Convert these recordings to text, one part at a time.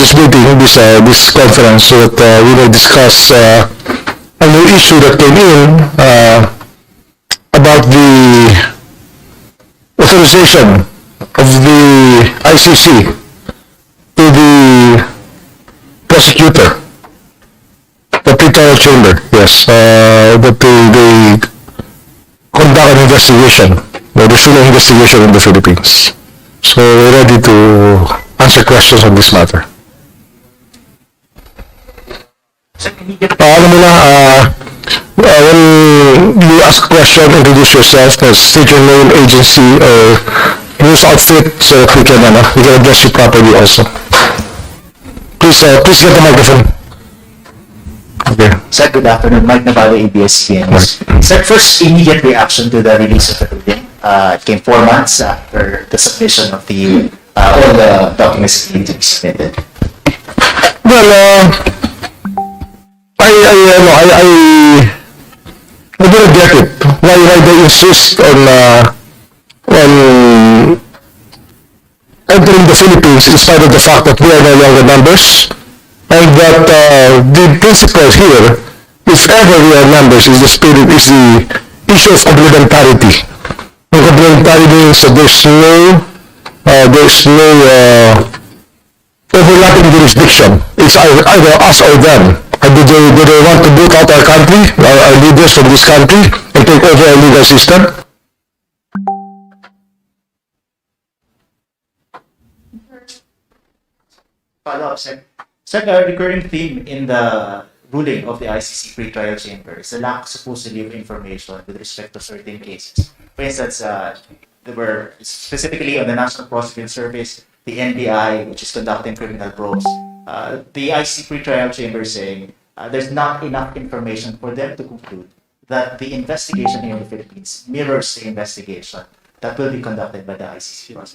this meeting, this conference, so that we may discuss a new issue that came in about the authorization of the ICC to the prosecutor, the pretrial chamber, yes, that they conduct an investigation, the national investigation in the Philippines. So we're ready to answer questions on this matter. When you ask a question, introduce yourself, state your name, agency, or news outfit, so that we can address you properly also. Please get the microphone. Okay. Sir, good afternoon. Mike Navarro, ABS-CBN. Sir, first immediate reaction to the release of the ruling. It came 4 months after the submission of the all the documents that need to be submitted. Well, I don't get it. Why they insist on entering the Philippines in spite of the fact that we are no longer members, and that the principle here, if ever we are members, is the issue of complementarity. And complementarity means that there's no overlapping jurisdiction. It's either us or them. And do they want to boot out our country, our leaders from this country, and take over our legal system? Follow up, sir. Sir, a recurring theme in the ruling of the ICC pre-trial chamber is the lack supposedly of information with respect to certain cases. For instance, there were specifically on the National Prosecuting Service, the NBI, which is conducting criminal probes. The ICC pre-trial chamber saying there's not enough information for them to conclude that the investigation here in the Philippines mirrors the investigation that will be conducted by the ICC. What's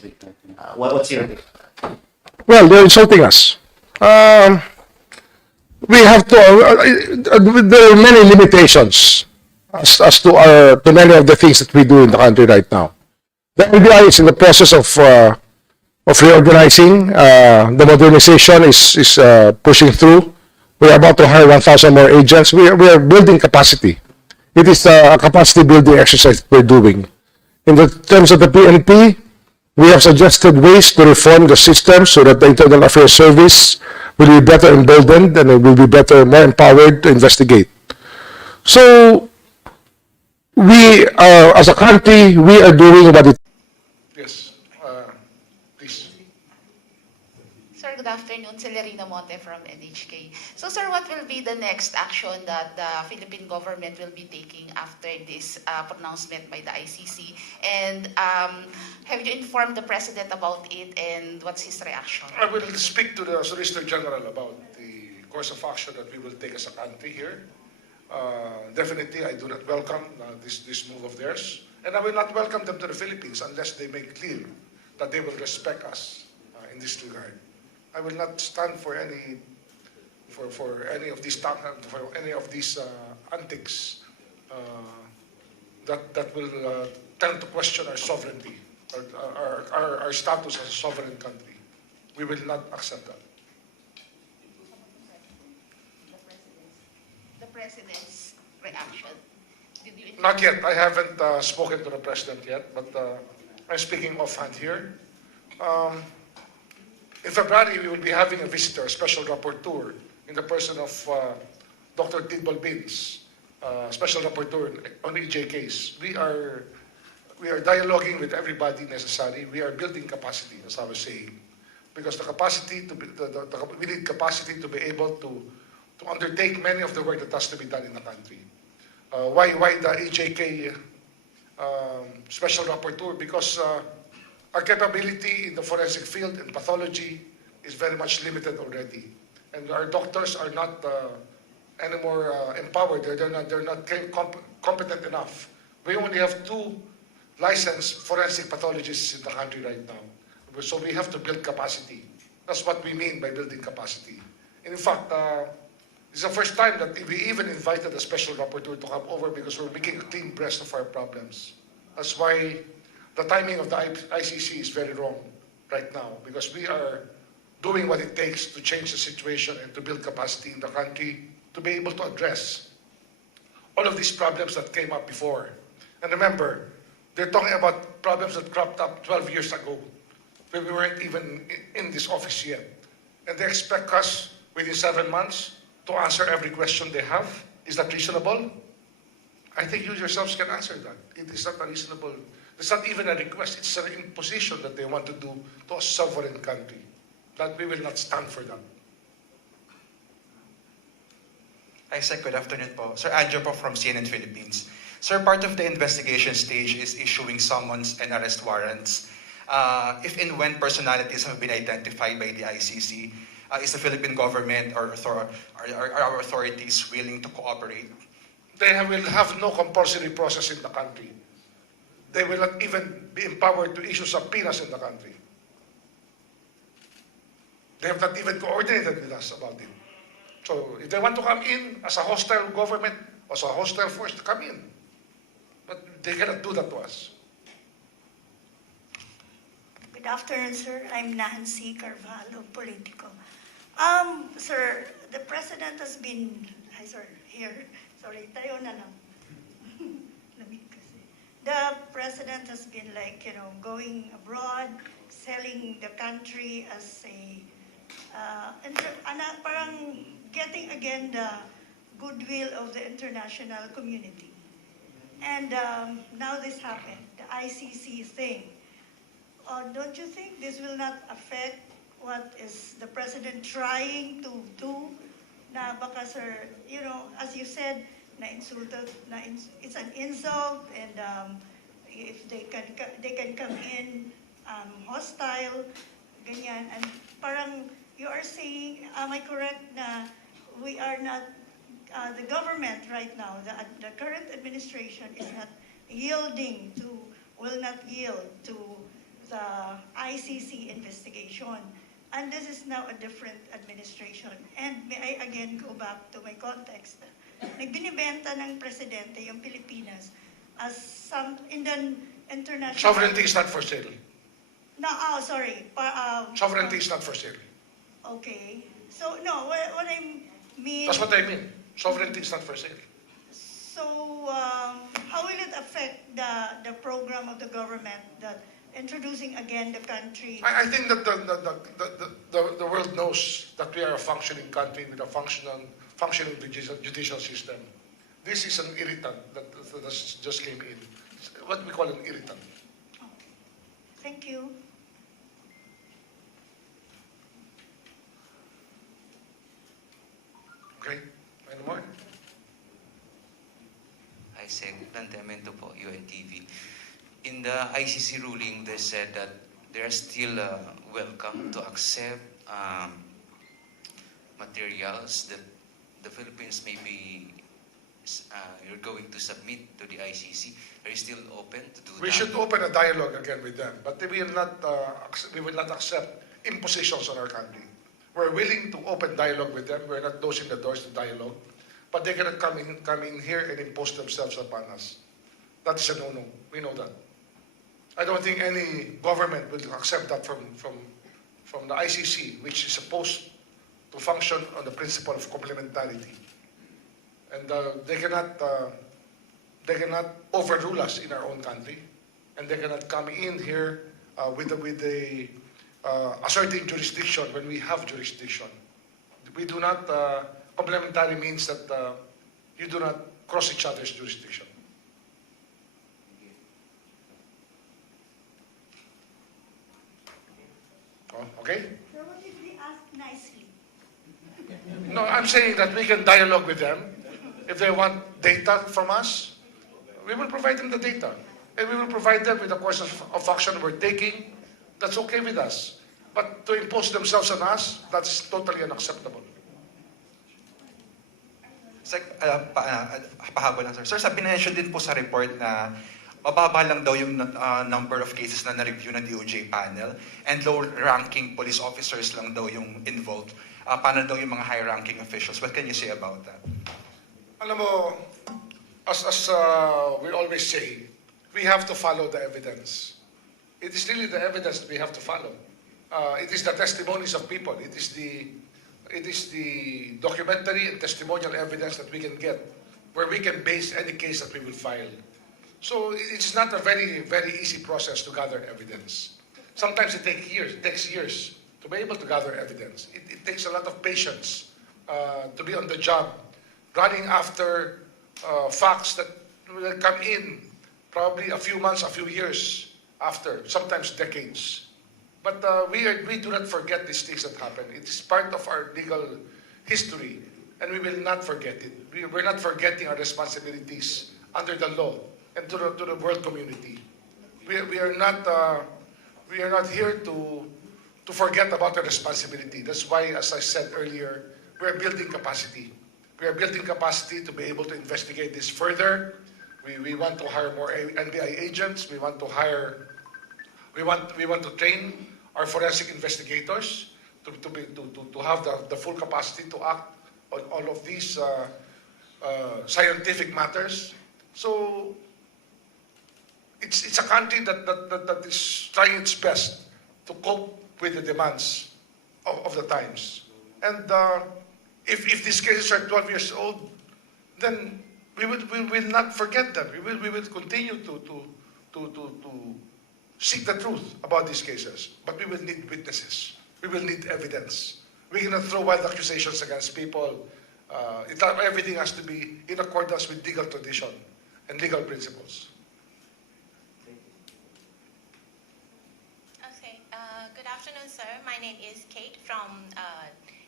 your opinion? Well, they're insulting us. We have to. There are many limitations as to many of the things that we do in the country right now. The NBI is in the process of reorganizing. The modernization is pushing through. We are about to hire 1,000 more agents. We are building capacity. It is a capacity building exercise we're doing. In the terms of the PNP, we have suggested ways to reform the system so that the Internal Affairs Service will be better emboldened and it will be more empowered to investigate. So, we as a country, we are doing what it. Yes, please. Sir, good afternoon. Celerina Monte from NHK. So, sir, what will be the next action that the Philippine government will be taking after this pronouncement by the ICC? And have you informed the President about it, and what's his reaction? I will speak to the Solicitor General about the course of action that we will take as a country here. Definitely, I do not welcome this move of theirs. And I will not welcome them to the Philippines unless they make clear that they will respect us in this regard. I will not stand for any of these antics that will tend to question our sovereignty, our status as a sovereign country. We will not accept that. The President's reaction? Not yet. I haven't spoken to the President yet, but I'm speaking offhand here. In February, we will be having a visitor, a special rapporteur, in the person of Dr. Tidbal Bins, special rapporteur on the EJ case. We are dialoguing with everybody necessary. We are building capacity, as I was saying, because we need capacity to be able to undertake many of the work that has to be done in the country. Why the EJK special rapporteur? Because our capability in the forensic field and pathology is very much limited already, and our doctors are not anymore empowered. They're not competent enough. We only have 2 licensed forensic pathologists in the country right now, so we have to build capacity. That's what we mean by building capacity. And in fact, it's the first time that we even invited a special rapporteur to come over because we're making a clean breast of our problems. That's why the timing of the ICC is very wrong right now, because we are doing what it takes to change the situation and to build capacity in the country to be able to address all of these problems that came up before. And remember, they're talking about problems that cropped up 12 years ago, when we weren't even in this office yet. And they expect us within 7 months to answer every question they have. Is that reasonable? I think you yourselves can answer that. It is not a reasonable, it's not even a request, it's an imposition that they want to do to a sovereign country. That we will not stand for that. Hi, Sec. Good afternoon po. Sir Andrew po from CNN Philippines. Sir, part of the investigation stage is issuing summons and arrest warrants. If and when personalities have been identified by the ICC, is the Philippine government or are our authorities willing to cooperate? Will have no compulsory process in the country. They will not even be empowered to issue subpoenas in the country. They have not even coordinated with us about it. So if they want to come in as a hostile government, as a hostile force, to come in. But they cannot do that to us. Good afternoon, sir. I'm Nancy Carvalho, Politico. Sir, the President has been, sorry, tayo na lang. Lamig kasi. The President has been going abroad, selling the country as a, parang getting again the goodwill of the international community. And now this happened, the ICC thing. Don't you think this will not affect what is the President trying to do? Na baka, sir, as you said, it's an insult, and if they can come in hostile, ganyan, and parang you are saying, am I correct na we are not, the government right now, the current administration is not will not yield to the ICC investigation. And this is now a different administration. And may I again go back to my context. Nagbinibenta ng Presidente yung Pilipinas as some in the international... Sovereignty is not for sale. No, sorry. Sovereignty is not for sale. Okay. So, no, what I mean... That's what I mean. Sovereignty is not for sale. So, how will it affect the program of the government that introducing again the country? I think that the world knows that we are a functioning country with a functioning judicial system. This is an irritant that just came in. What we call an irritant. Oh. Thank you. Okay? Any more? I said, Planteamento po, UNTV. In the ICC ruling, they said that they are still welcome to accept materials that the Philippines you're going to submit to the ICC. Are you still open to do that? We should open a dialogue again with them, but we will not accept impositions on our country. We're willing to open dialogue with them. We're not closing the doors to dialogue, but they cannot come in here and impose themselves upon us. That is a no-no. We know that. I don't think any government will accept that from the ICC, which is supposed to function on the principle of complementarity. And they cannot overrule us in our own country, and they cannot come in here with asserting jurisdiction when we have jurisdiction. We do not. Complementary means that you do not cross each other's jurisdiction. Okay? So what if we ask nicely? No, I'm saying that we can dialogue with them. If they want data from us, we will provide them the data. And we will provide them with the course of action we're taking. That's okay with us. But to impose themselves on us, that's totally unacceptable. Sec, pahabol lang, sir. Sir, mention din po sa report na mababa lang daw yung number of cases na na-review ng DOJ panel and low-ranking police officers lang daw yung involved. Paano daw yung mga high-ranking officials? What can you say about that? Alam mo, as we always say, we have to follow the evidence. It is really the evidence that we have to follow. it is the testimonies of people. It is the documentary and testimonial evidence that we can get, where we can base any case that we will file. So it's not a very, very easy process to gather evidence. Sometimes it takes years to be able to gather evidence. It takes a lot of patience to be on the job, running after facts that will come in probably a few months, a few years after, sometimes decades. But we do not forget these things that happen. It is part of our legal history, and we will not forget it. We're not forgetting our responsibilities under the law and to the world community. We are not here to forget about our responsibility. That's why, as I said earlier, we are building capacity. We are building capacity to be able to investigate this further. We want to hire more NBI agents. We want to train our forensic investigators to have the full capacity to act on all of these scientific matters. So it's a country that is trying its best to cope with the demands of the times. And if these cases are 12 years old, then we will not forget them. We will continue to seek the truth about these cases. But we will need witnesses. We will need evidence. We cannot throw wild accusations against people. Everything has to be in accordance with legal tradition and legal principles. Okay. Good afternoon, sir. My name is Kate from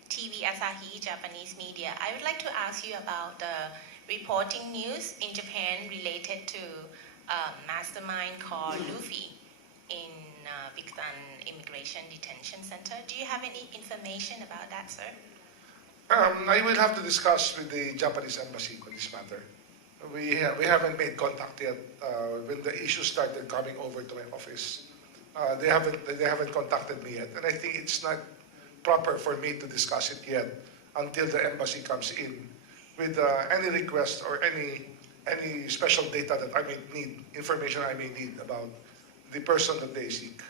TV Asahi Japanese Media. I would like to ask you about the reporting news in Japan related to a mastermind called Luffy in Biksan Immigration Detention Center. Do you have any information about that, sir? I will have to discuss with the Japanese embassy on this matter. We haven't made contact yet. When the issue started coming over to my office, they haven't contacted me yet, and I think it's not proper for me to discuss it yet until the embassy comes in with any request or any special data that I may need, information I may need about the person that they seek.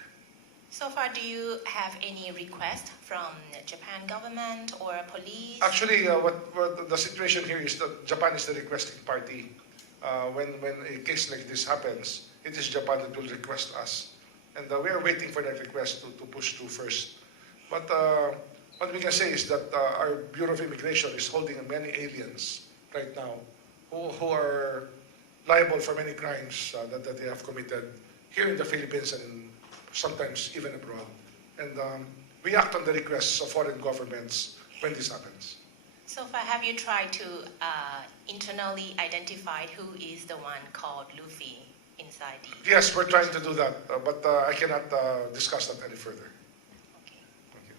So far, do you have any request from the Japan government or police? Actually, what the situation here is that Japan is the requesting party. When a case like this happens, it is Japan that will request us. And we are waiting for that request to push through first. But what we can say is that our Bureau of Immigration is holding many aliens right now who are liable for many crimes that they have committed here in the Philippines and sometimes even abroad. And we act on the requests of foreign governments when this happens. So far, have you tried to internally identify who is the one called Luffy inside the... Yes, we're trying to do that, but I cannot discuss that any further. Okay. Thank you.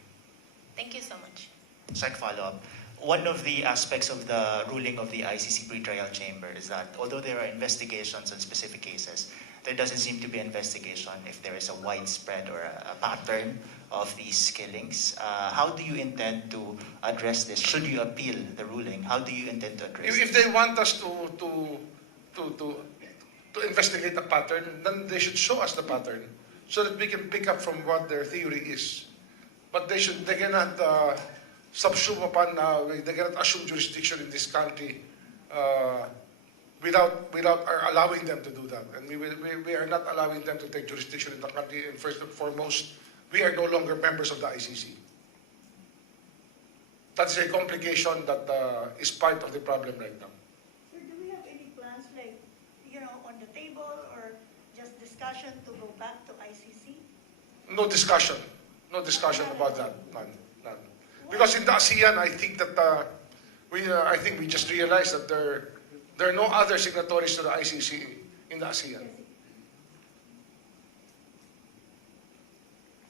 Thank you so much. Sec follow-up. One of the aspects of the ruling of the ICC pretrial chamber is that although there are investigations on specific cases, there doesn't seem to be investigation if there is a widespread or a pattern of these killings. How do you intend to address this? Should you appeal the ruling? How do you intend to address If they want us to investigate the pattern, then they should show us the pattern so that we can pick up from what their theory is. But they cannot subsume upon, they cannot assume jurisdiction in this country without allowing them to do that. And we are not allowing them to take jurisdiction in the country. And first and foremost, we are no longer members of the ICC. That's a complication that is part of the problem right now. So do we have any plans like, on the table or just discussion to go back to ICC? No discussion. No discussion about that. None. Because in the ASEAN, I think that we just realized that there are no other signatories to the ICC in the ASEAN.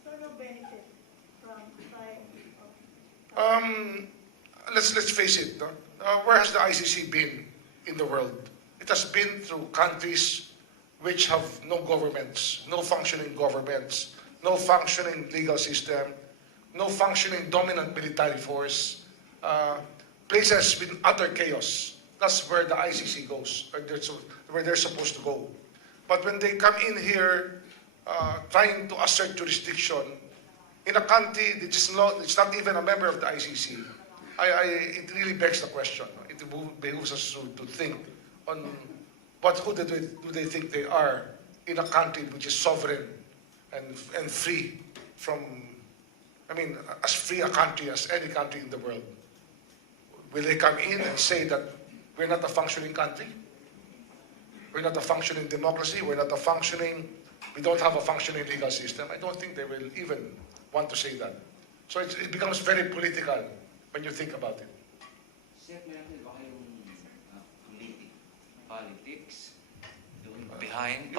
So no benefit from Let's face it. Where has the ICC been in the world? It has been through countries which have no governments, no functioning governments, no functioning legal system, no functioning dominant military force, places with utter chaos. That's where the ICC goes, or where they're supposed to go. But when they come in here trying to assert jurisdiction in a country that is it's not even a member of the ICC, it really begs the question. It behooves us to think on who do they think they are in a country which is sovereign and free from, I mean, as free a country as any country in the world. Will they come in and say that we're not a functioning country? We're not a functioning democracy. We don't have a functioning legal system. I don't think they will even want to say that. So it becomes very political when you think about it. Sir, meron ba kayong politics behind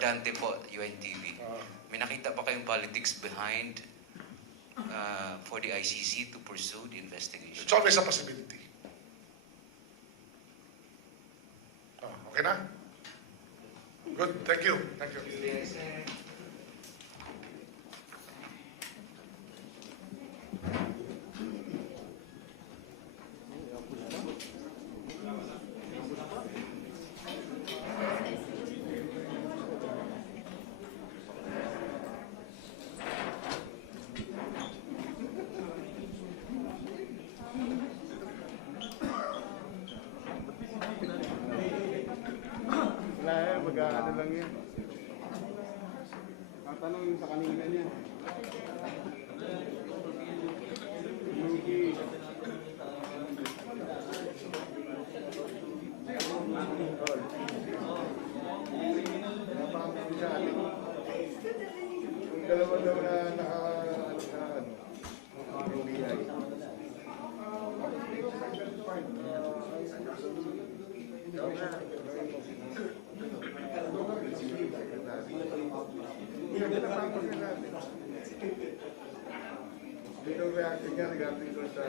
Dante po, UNTV? May nakita ba kayong politics behind for the ICC to pursue the investigation? It's always a possibility. Okay na? Good. Thank you. Thank you. Wala mag-ano lang yan. Tatanong yung sa kanina niya. Yung dalawa daw na Dito reaction niya regarding to sa